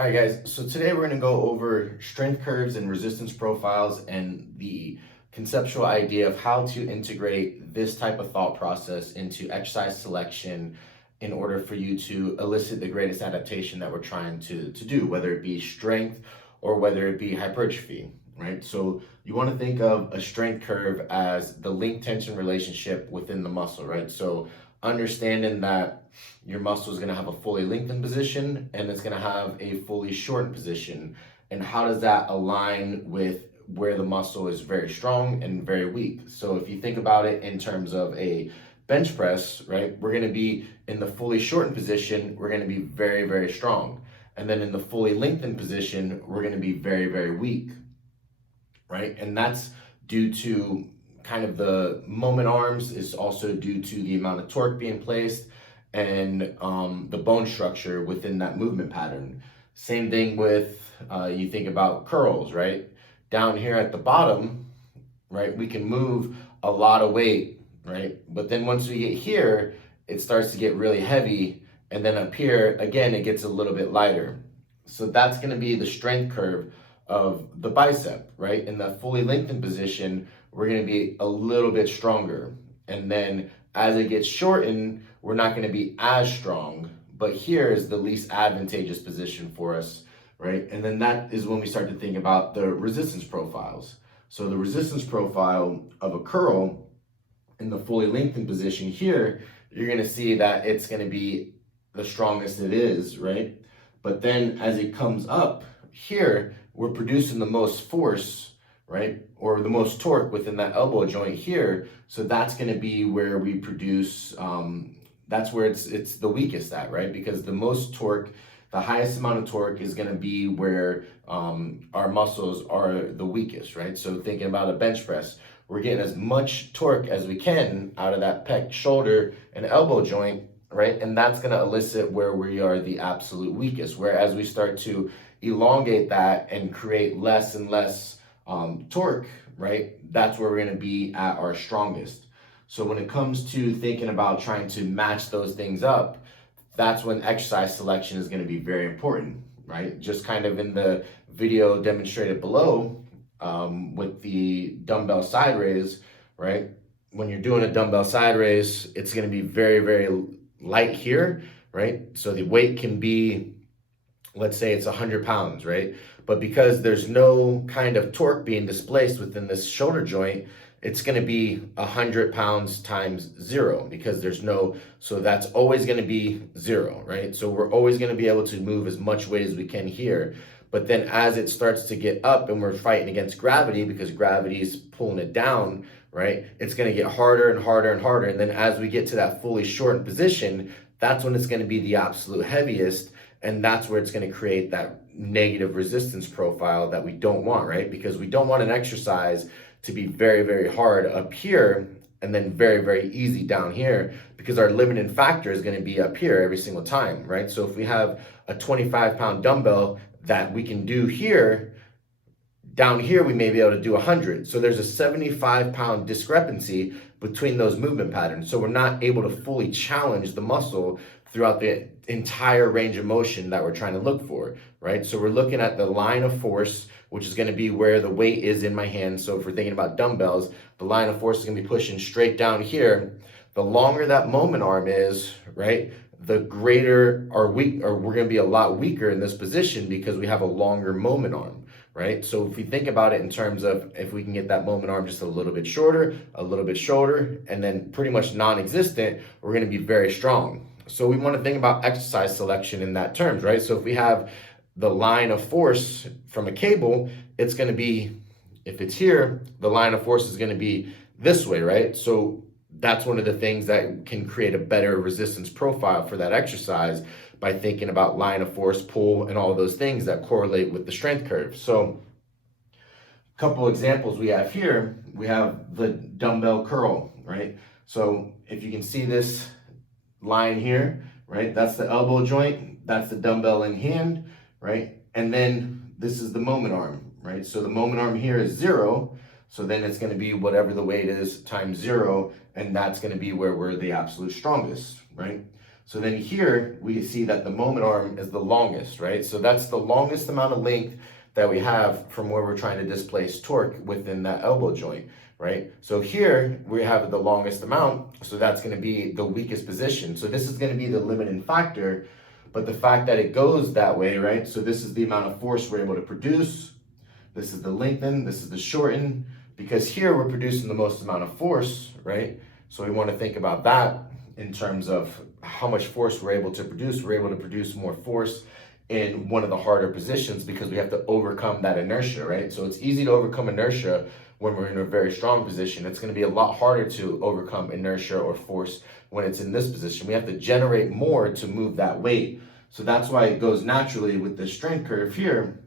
All right, guys. So today we're going to go over strength curves and resistance profiles and the conceptual idea of how to integrate this type of thought process into exercise selection in order for you to elicit the greatest adaptation that we're trying to do, whether it be strength or whether it be hypertrophy, right? So you want to think of a strength curve as the length tension relationship within the muscle, right? So understanding that your muscle is going to have a fully lengthened position and it's going to have a fully shortened position. And how does that align with where the muscle is very strong and very weak? So if you think about it in terms of a bench press, right, we're going to be in the fully shortened position, we're going to be very, very strong. And then in the fully lengthened position, we're going to be very, very weak, right? And that's due to kind of the moment arms, is also due to the amount of torque being placed and the bone structure within that movement pattern. Same thing with, you think about curls, right? Down here at the bottom, right, we can move a lot of weight, right? But then once we get here, it starts to get really heavy. And then up here, again, it gets a little bit lighter. So that's going to be the strength curve of the bicep, right? In the fully lengthened position, we're going to be a little bit stronger. And then as it gets shortened, we're not going to be as strong. But here is the least advantageous position for us, right? And then that is when we start to think about the resistance profiles. So the resistance profile of a curl in the fully lengthened position here, you're going to see that it's going to be the strongest it is, right? But then as it comes up here, we're producing the most force, right? Or the most torque within that elbow joint here. So that's going to be where we produce, that's where it's the weakest at, right? Because the most torque, the highest amount of torque is going to be where our muscles are the weakest, right? So thinking about a bench press, we're getting as much torque as we can out of that pec, shoulder, and elbow joint, right? And that's going to elicit where we are the absolute weakest. Whereas we start to elongate that and create less and less torque, right? That's where we're going to be at our strongest. So when it comes to thinking about trying to match those things up, that's when exercise selection is going to be very important, right? Just kind of in the video demonstrated below with the dumbbell side raise, right? When you're doing a dumbbell side raise, it's going to be very, very light here, right? So the weight can be, let's say it's 100 pounds, right? But because there's no kind of torque being displaced within this shoulder joint, it's going to be 100 pounds times 0 because there's no, so that's always going to be 0, right? So we're always going to be able to move as much weight as we can here. But then as it starts to get up and we're fighting against gravity because gravity is pulling it down, right? It's going to get harder and harder and harder. And then as we get to that fully shortened position, that's when it's going to be the absolute heaviest. And that's where it's going to create that negative resistance profile that we don't want, right? Because we don't want an exercise to be very, very hard up here and then very, very easy down here, because our limiting factor is going to be up here every single time, right? So if we have a 25-pound dumbbell that we can do here, down here we may be able to do 100. So there's a 75-pound discrepancy between those movement patterns. So we're not able to fully challenge the muscle throughout the entire range of motion that we're trying to look for, right? So we're looking at the line of force, which is going to be where the weight is in my hand. So if we're thinking about dumbbells, the line of force is going to be pushing straight down here. The longer that moment arm is, right, the greater our weak, or we're going to be a lot weaker in this position because we have a longer moment arm, right? So if we think about it in terms of if we can get that moment arm just a little bit shorter, and then pretty much non-existent, we're going to be very strong. So we want to think about exercise selection in that terms, right? So if we have the line of force from a cable, it's going to be, if it's here, the line of force is going to be this way, right? So that's one of the things that can create a better resistance profile for that exercise by thinking about line of force, pull, and all those things that correlate with the strength curve. So a couple examples we have here, we have the dumbbell curl, right? So if you can see this line here, right? That's the elbow joint, that's the dumbbell in hand, right? And then this is the moment arm, right? So the moment arm here is 0. So then it's going to be whatever the weight is times 0, and that's going to be where we're the absolute strongest, right? So then here we see that the moment arm is the longest, right? So that's the longest amount of length that we have from where we're trying to displace torque within that elbow joint, right? So here we have the longest amount, so that's going to be the weakest position. So this is going to be the limiting factor, but the fact that it goes that way, right? So this is the amount of force we're able to produce. This is the lengthen, this is the shorten, because here we're producing the most amount of force, right? So we want to think about that in terms of how much force we're able to produce. We're able to produce more force in one of the harder positions because we have to overcome that inertia, right? So it's easy to overcome inertia when we're in a very strong position. It's going to be a lot harder to overcome inertia or force when it's in this position. We have to generate more to move that weight. So that's why it goes naturally with the strength curve here,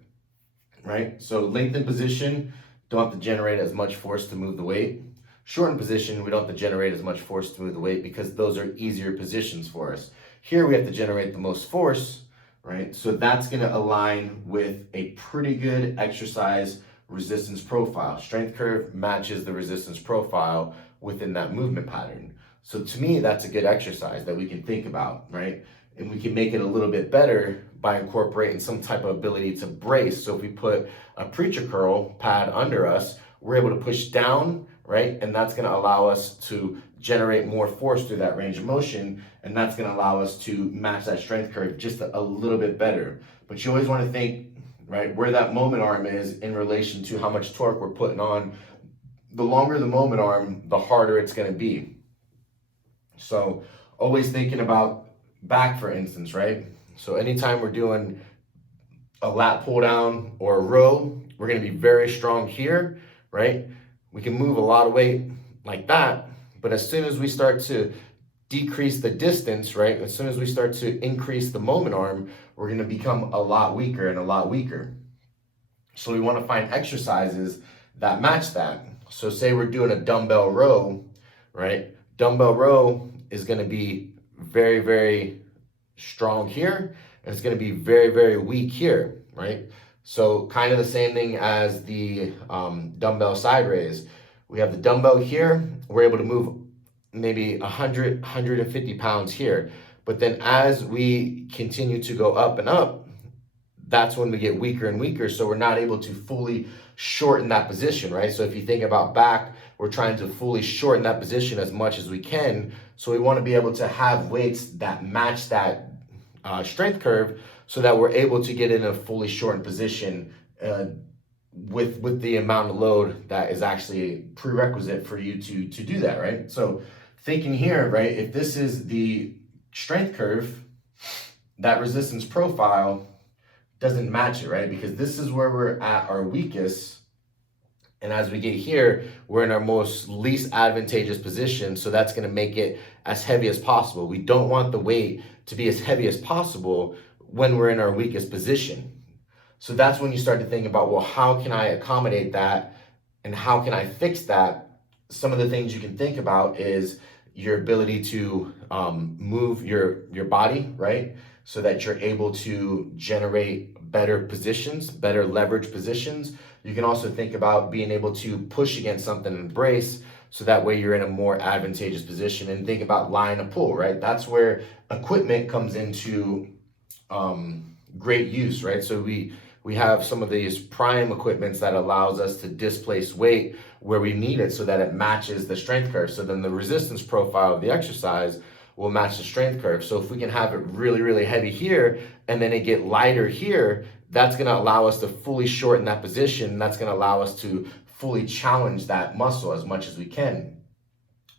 right? So lengthen position, don't have to generate as much force to move the weight. Shorten position, we don't have to generate as much force to move the weight because those are easier positions for us. Here we have to generate the most force, right? So that's going to align with a pretty good exercise resistance profile. Strength curve matches the resistance profile within that movement pattern. So to me, that's a good exercise that we can think about, right? And we can make it a little bit better by incorporating some type of ability to brace. So if we put a preacher curl pad under us, we're able to push down, right? And that's going to allow us to generate more force through that range of motion. And that's going to allow us to match that strength curve just a little bit better. But you always want to think, right, where that moment arm is in relation to how much torque we're putting on. The longer the moment arm, the harder it's going to be. So always thinking about back, for instance, right? So anytime we're doing a lat pull down or a row, we're going to be very strong here, right? We can move a lot of weight like that, but as soon as we start to decrease the distance, right? As soon as we start to increase the moment arm, we're going to become a lot weaker and a lot weaker. So we want to find exercises that match that. So say we're doing a dumbbell row, right? Dumbbell row is going to be very, very strong here, and it's going to be very, very weak here, right? So kind of the same thing as the dumbbell side raise. We have the dumbbell here, we're able to move maybe 100, 150 pounds here. But then as we continue to go up and up, that's when we get weaker and weaker. So we're not able to fully shorten that position, right? So if you think about back, we're trying to fully shorten that position as much as we can. So we want to be able to have weights that match that strength curve so that we're able to get in a fully shortened position with the amount of load that is actually prerequisite for you to do that, right? So thinking here, right, if this is the strength curve, that resistance profile doesn't match it, right? Because this is where we're at our weakest. And as we get here, we're in our most least advantageous position. So that's going to make it as heavy as possible. We don't want the weight to be as heavy as possible when we're in our weakest position. So that's when you start to think about, well, how can I accommodate that? And how can I fix that? Some of the things you can think about is your ability to move your body, right? So that you're able to generate better positions, better leverage positions. You can also think about being able to push against something and brace, so that way you're in a more advantageous position. And think about line of pull, right? That's where equipment comes into great use, right? So we have some of these prime equipments that allows us to displace weight where we need it so that it matches the strength curve. So then the resistance profile of the exercise will match the strength curve. So if we can have it really, really heavy here and then it get lighter here, that's going to allow us to fully shorten that position. That's going to allow us to fully challenge that muscle as much as we can.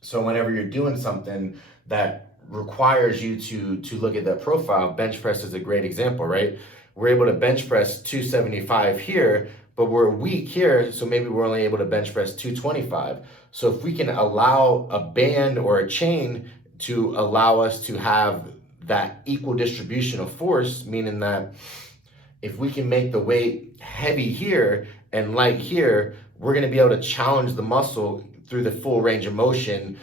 So whenever you're doing something that requires you to look at that profile, bench press is a great example, right? We're able to bench press 275 here, but we're weak here, so maybe we're only able to bench press 225. So if we can allow a band or a chain to allow us to have that equal distribution of force, meaning that if we can make the weight heavy here and light here, we're going to be able to challenge the muscle through the full range of motion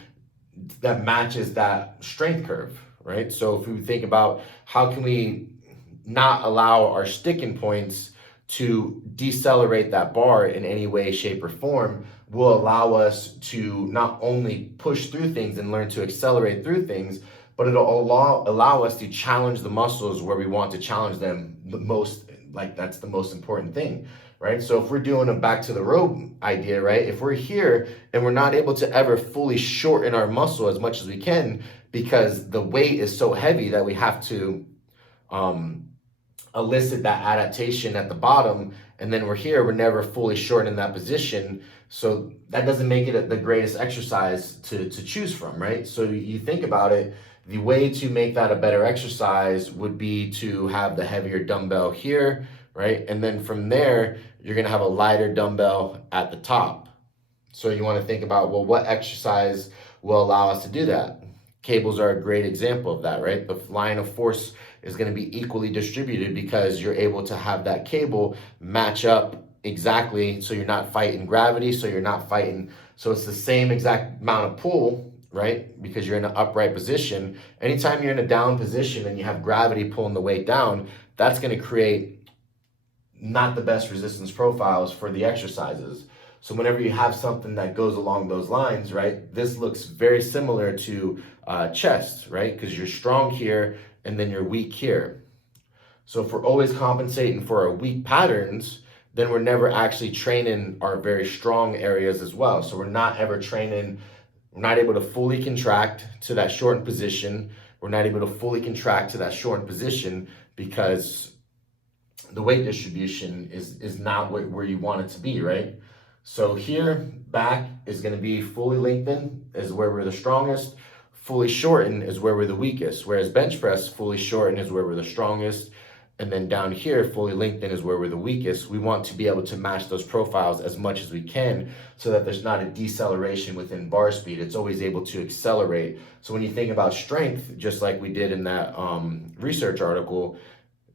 that matches that strength curve, right? So if we think about how can we not allow our sticking points to decelerate that bar in any way, shape, or form, will allow us to not only push through things and learn to accelerate through things, but it'll allow us to challenge the muscles where we want to challenge them the most. Like, that's the most important thing, right? So if we're doing a back to the row idea, right? If we're here and we're not able to ever fully shorten our muscle as much as we can because the weight is so heavy that we have to elicit that adaptation at the bottom, and then we're here, we're never fully short in that position. So that doesn't make it the greatest exercise to choose from, right? So you think about it, the way to make that a better exercise would be to have the heavier dumbbell here, right? And then from there, you're gonna have a lighter dumbbell at the top. So you wanna think about, well, what exercise will allow us to do that? Cables are a great example of that, right? The line of force is going to be equally distributed because you're able to have that cable match up exactly, so you're not fighting gravity, so it's the same exact amount of pull, right? Because you're in an upright position. Anytime you're in a down position and you have gravity pulling the weight down, that's going to create not the best resistance profiles for the exercises. So whenever you have something that goes along those lines, right, this looks very similar to chest, right? Because you're strong here and then you're weak here. So if we're always compensating for our weak patterns, then we're never actually training our very strong areas as well. So we're not able to fully contract to that shortened position. We're not able to fully contract to that shortened position because the weight distribution is not where you want it to be, right? So here, back is going to be fully lengthened is where we're the strongest. Fully shortened is where we're the weakest. Whereas bench press, fully shortened is where we're the strongest. And then down here, fully lengthened is where we're the weakest. We want to be able to match those profiles as much as we can so that there's not a deceleration within bar speed. It's always able to accelerate. So when you think about strength, just like we did in that research article,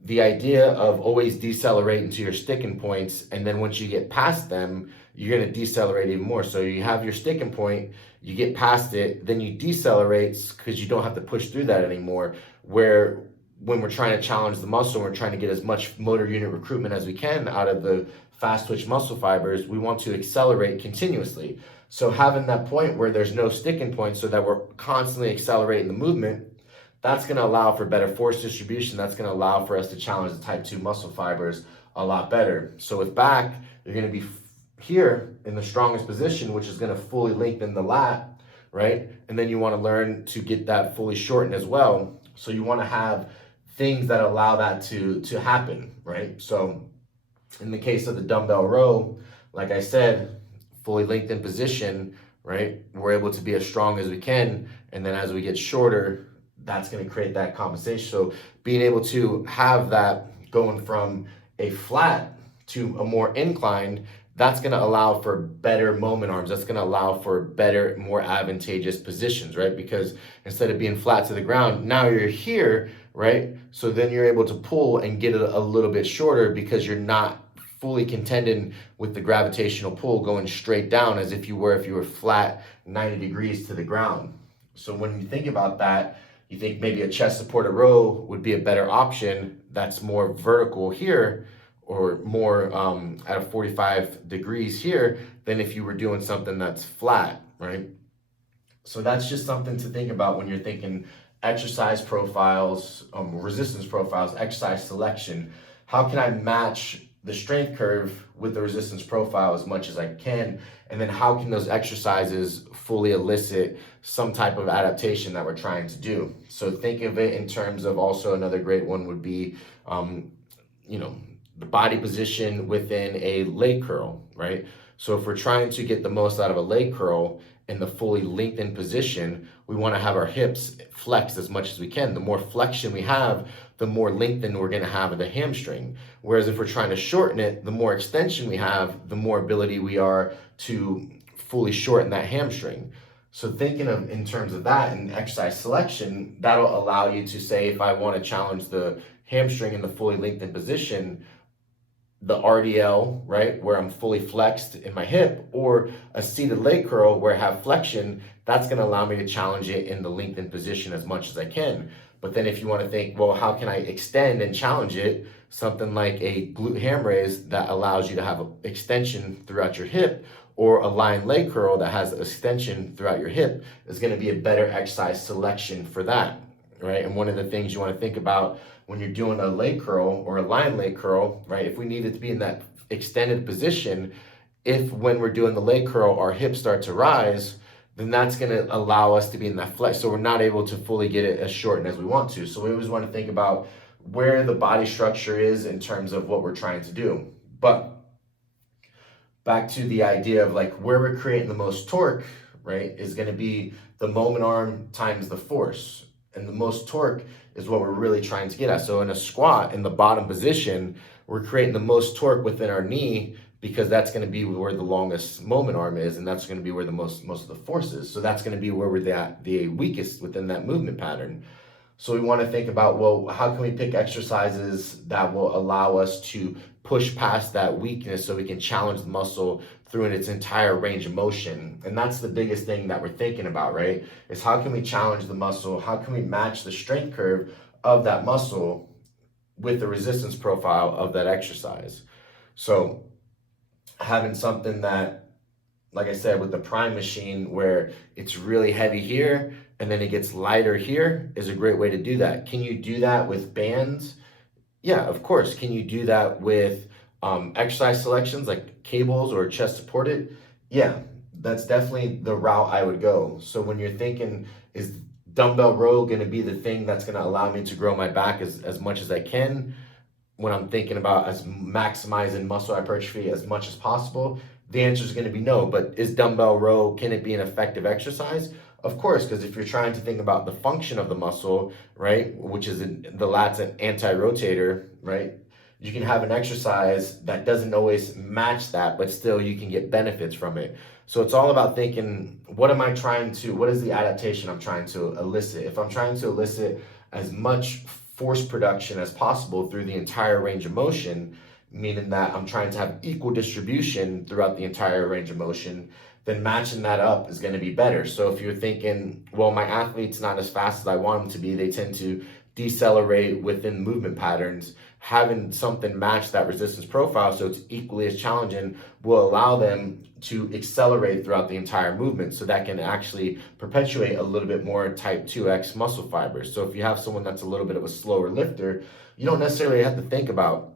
the idea of always decelerating to your sticking points, and then once you get past them, you're going to decelerate even more. So you have your sticking point, you get past it, then you decelerate because you don't have to push through that anymore. Where when we're trying to challenge the muscle, we're trying to get as much motor unit recruitment as we can out of the fast twitch muscle fibers, we want to accelerate continuously. So having that point where there's no sticking point so that we're constantly accelerating the movement, that's going to allow for better force distribution. That's going to allow for us to challenge the type 2 muscle fibers a lot better. So with back, you're going to be here in the strongest position, which is going to fully lengthen the lat, right? And then you want to learn to get that fully shortened as well. So you want to have things that allow that to happen, right? So in the case of the dumbbell row, like I said, fully lengthened position, right? We're able to be as strong as we can. And then as we get shorter, that's going to create that compensation. So being able to have that going from a flat to a more inclined, that's going to allow for better moment arms. That's going to allow for better, more advantageous positions, right? Because instead of being flat to the ground, now you're here, right? So then you're able to pull and get it a little bit shorter because you're not fully contending with the gravitational pull going straight down as if you were flat 90 degrees to the ground. So when you think about that, you think maybe a chest supported row would be a better option that's more vertical here or more at a 45 degrees here than if you were doing something that's flat, right? So that's just something to think about when you're thinking exercise profiles, resistance profiles, exercise selection. How can I match the strength curve with the resistance profile as much as I can? And then how can those exercises fully elicit some type of adaptation that we're trying to do? So think of it in terms of, also another great one would be, the body position within a leg curl, right? So if we're trying to get the most out of a leg curl in the fully lengthened position, we want to have our hips flexed as much as we can. The more flexion we have, the more lengthened we're going to have of the hamstring. Whereas if we're trying to shorten it, the more extension we have, the more ability we are to fully shorten that hamstring. So thinking of in terms of that and exercise selection, that'll allow you to say, if I want to challenge the hamstring in the fully lengthened position, the RDL, right, where I'm fully flexed in my hip, or a seated leg curl where I have flexion, that's going to allow me to challenge it in the lengthened position as much as I can. But then if you want to think, well, how can I extend and challenge it? Something like a glute ham raise that allows you to have an extension throughout your hip, or a lying leg curl that has extension throughout your hip, is going to be a better exercise selection for that. right? And one of the things you want to think about when you're doing a leg curl or a lion leg curl, right? If we needed to be in that extended position, if when we're doing the leg curl, our hips start to rise, then that's going to allow us to be in that flex. So we're not able to fully get it as shortened as we want to. So we always want to think about where the body structure is in terms of what we're trying to do. But back to the idea of like where we're creating the most torque, right, is going to be the moment arm times the force. And the most torque is what we're really trying to get at. So in a squat, in the bottom position, we're creating the most torque within our knee because that's going to be where the longest moment arm is, and that's going to be where the most of the force is. So that's going to be where we're the weakest within that movement pattern. So we want to think about, well, how can we pick exercises that will allow us to push past that weakness so we can challenge the muscle through in its entire range of motion? And that's the biggest thing that we're thinking about, right? Is how can we challenge the muscle? How can we match the strength curve of that muscle with the resistance profile of that exercise? So having something that, like I said, with the prime machine where it's really heavy here and then it gets lighter here is a great way to do that. Can you do that with bands? Yeah, of course. Can you do that with exercise selections like cables or chest supported? Yeah, that's definitely the route I would go. So when you're thinking, is dumbbell row going to be the thing that's going to allow me to grow my back as much as I can? When I'm thinking about as maximizing muscle hypertrophy as much as possible, the answer is going to be no. But is dumbbell row, can it be an effective exercise? Of course, because if you're trying to think about the function of the muscle, right, which is the lat's an anti-rotator, right, you can have an exercise that doesn't always match that, but still you can get benefits from it. So it's all about thinking, what is the adaptation I'm trying to elicit? If I'm trying to elicit as much force production as possible through the entire range of motion, meaning that I'm trying to have equal distribution throughout the entire range of motion, then matching that up is going to be better. So if you're thinking, well, my athlete's not as fast as I want them to be, they tend to decelerate within movement patterns, having something match that resistance profile so it's equally as challenging will allow them to accelerate throughout the entire movement, so that can actually perpetuate a little bit more type 2X muscle fibers. So if you have someone that's a little bit of a slower lifter, you don't necessarily have to think about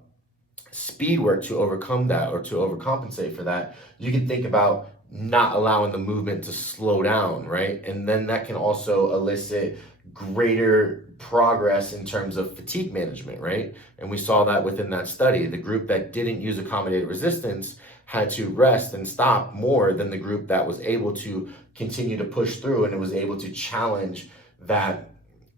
speed work to overcome that or to overcompensate for that. You can think about not allowing the movement to slow down, right? And then that can also elicit greater progress in terms of fatigue management, right? And we saw that within that study. The group that didn't use accommodated resistance had to rest and stop more than the group that was able to continue to push through and it was able to challenge that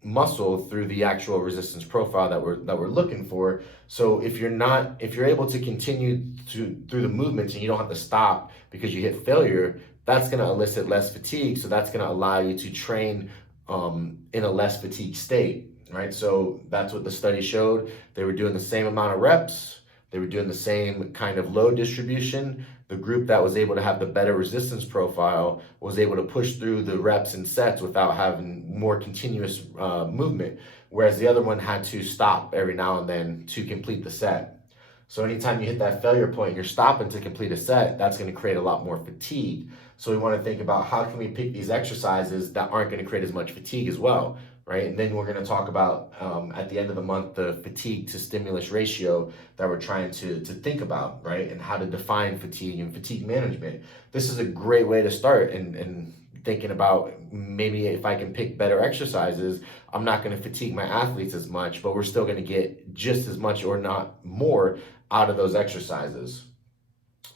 muscle through the actual resistance profile that we're looking for. So if you're able to continue through the movements and you don't have to stop because you hit failure, that's going to elicit less fatigue. So that's going to allow you to train in a less fatigued state, right? So that's what the study showed. They were doing the same amount of reps. They were doing the same kind of load distribution. The group that was able to have the better resistance profile was able to push through the reps and sets without having more continuous movement, whereas the other one had to stop every now and then to complete the set. So anytime you hit that failure point and you're stopping to complete a set, that's going to create a lot more fatigue. So we want to think about how can we pick these exercises that aren't going to create as much fatigue as well, right? And then we're going to talk about at the end of the month the fatigue to stimulus ratio that we're trying to think about, right? And how to define fatigue and fatigue management. This is a great way to start and thinking about maybe if I can pick better exercises, I'm not going to fatigue my athletes as much, but we're still going to get just as much or not more out of those exercises.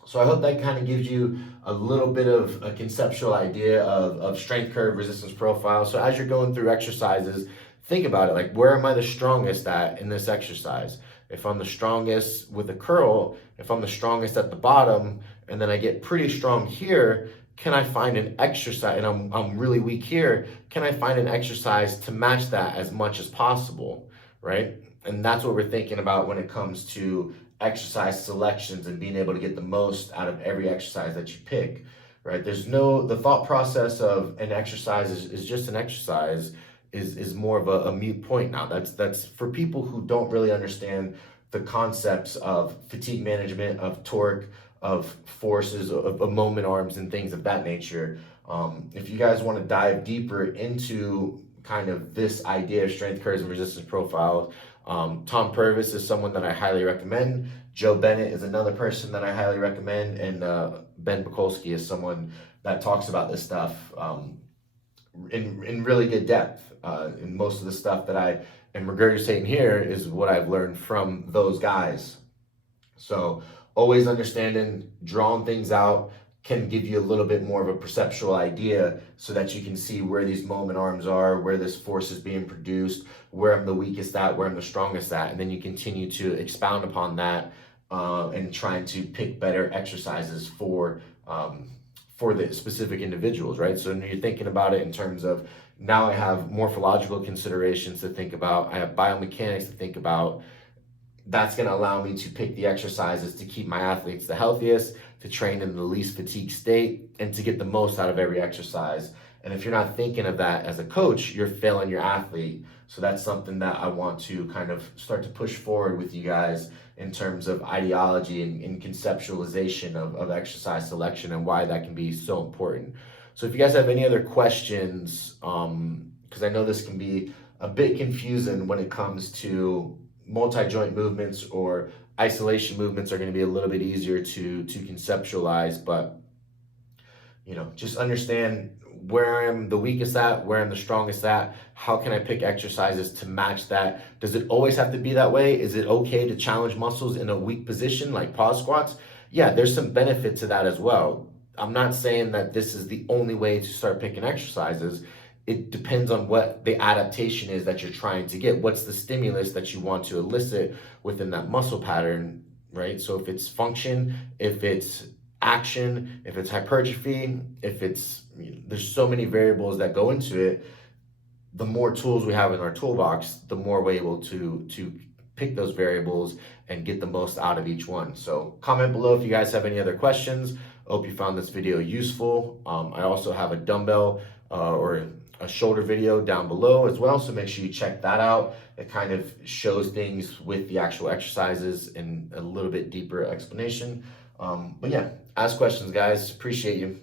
So I hope that kind of gives you a little bit of a conceptual idea of strength curve, resistance profile. So as you're going through exercises, think about it, like where am I the strongest at in this exercise? If I'm the strongest with a curl, if I'm the strongest at the bottom, and then I get pretty strong here, can I find an exercise, and I'm really weak here, can I find an exercise to match that as much as possible, right? And that's what we're thinking about when it comes to exercise selections and being able to get the most out of every exercise that you pick, right? The thought process of an exercise is just an exercise is more of a mute point now. That's for people who don't really understand the concepts of fatigue management, of torque, of forces, of moment arms and things of that nature. If you guys want to dive deeper into kind of this idea of strength curves and resistance profiles. Tom Purvis is someone that I highly recommend. Joe Bennett is another person that I highly recommend, and Ben Pakulski is someone that talks about this stuff in really good depth. And most of the stuff that I am regurgitating here is what I've learned from those guys. So always understanding, drawing things out can give you a little bit more of a perceptual idea so that you can see where these moment arms are, where this force is being produced, where I'm the weakest at, where I'm the strongest at. And then you continue to expound upon that and trying to pick better exercises for the specific individuals, right? So you're thinking about it in terms of, now I have morphological considerations to think about, I have biomechanics to think about. That's going to allow me to pick the exercises to keep my athletes the healthiest, to train in the least fatigue state, and to get the most out of every exercise. And if you're not thinking of that as a coach, you're failing your athlete. So that's something that I want to kind of start to push forward with you guys in terms of ideology and conceptualization of exercise selection and why that can be so important. So if you guys have any other questions, because I know this can be a bit confusing when it comes to multi-joint movements, or isolation movements are going to be a little bit easier to conceptualize, but just understand where I'm the weakest at, where I'm the strongest at. How can I pick exercises to match that? Does it always have to be that way? Is it okay to challenge muscles in a weak position like pause squats? Yeah, there's some benefit to that as well. I'm not saying that this is the only way to start picking exercises. It depends on what the adaptation is that you're trying to get. What's the stimulus that you want to elicit within that muscle pattern, right? So if it's function, if it's action, if it's hypertrophy, if it's, there's so many variables that go into it. The more tools we have in our toolbox, the more we're able to pick those variables and get the most out of each one. So comment below if you guys have any other questions. I hope you found this video useful. I also have a dumbbell or a shoulder video down below as well, so make sure you check that out. It kind of shows things with the actual exercises and a little bit deeper explanation. But yeah, ask questions, guys. Appreciate you.